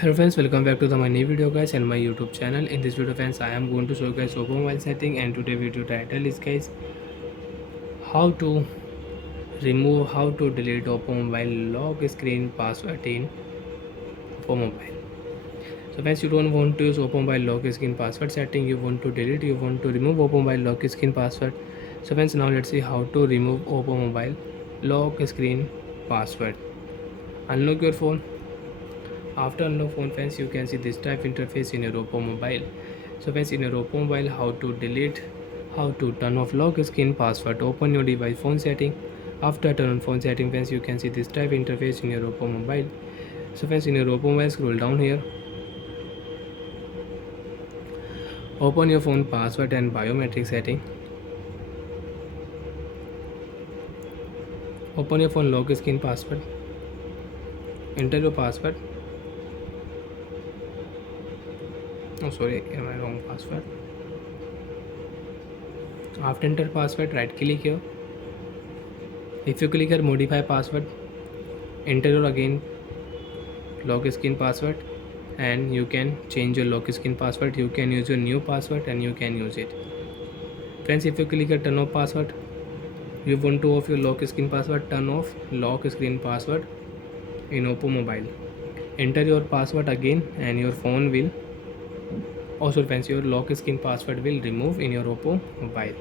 Hello friends, welcome back to my new video guys and my YouTube channel. In this video friends, I am going to show you guys oppo mobile setting, and today video title is guys how to delete oppo mobile lock screen password in oppo mobile. So friends, you don't want to use oppo mobile lock screen password setting, you want to delete, you want to remove oppo mobile lock screen password. So friends, now let's see how to remove oppo mobile lock screen password. Unlock your phone. After unlock phone friends, you can see this type interface in your oppo mobile. So friends, in your oppo mobile, how to delete, how to turn off lock screen password. Open your device phone setting. After turn on phone setting friends, you can see this type interface in your oppo mobile. So friends, in your oppo mobile, scroll down here, open your phone password and biometric setting. Open your phone lock screen password, enter your password. Oh sorry, am I wrong password? After enter password, right click here. If you click here modify password, enter your again lock screen password, and you can change your lock screen password. You can use your new password and you can use it. Friends, if you click here turn off password, you want to off your lock screen password, turn off lock screen password in oppo mobile. Enter your password again and your phone will also friends your lock screen password will remove in your oppo mobile.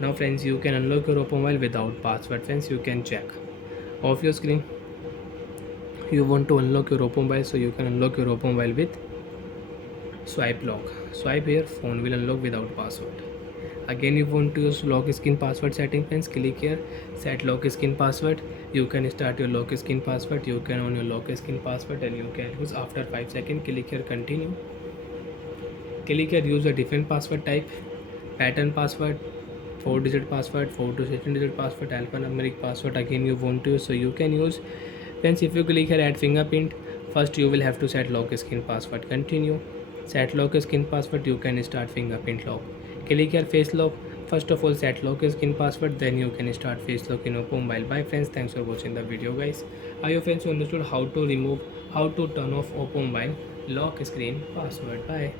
Now friends, you can unlock your oppo mobile without password. Friends, you can check off your screen. You want to unlock your oppo mobile, so you can unlock your oppo mobile with swipe lock. Swipe here, phone will unlock without password. Again, you want to use lock screen password setting friends, click here set lock screen password. You can start your lock screen password, you can on your lock screen password, and you can use after 5 seconds. Click here continue. Click here use a different password type, pattern password, 4 digit password, 4 to 16 digit password, alphanumeric password. Again, you want to use, so you can use. Friends, if you click here add fingerprint, first you will have to set lock screen password. Continue. Set lock screen password, you can start fingerprint lock. Click here face lock. First of all set lock screen password, then you can start face lock in oppo mobile. Bye friends, thanks for watching the video guys. I hope friends you understood how to remove, how to turn off oppo mobile lock screen password. Bye.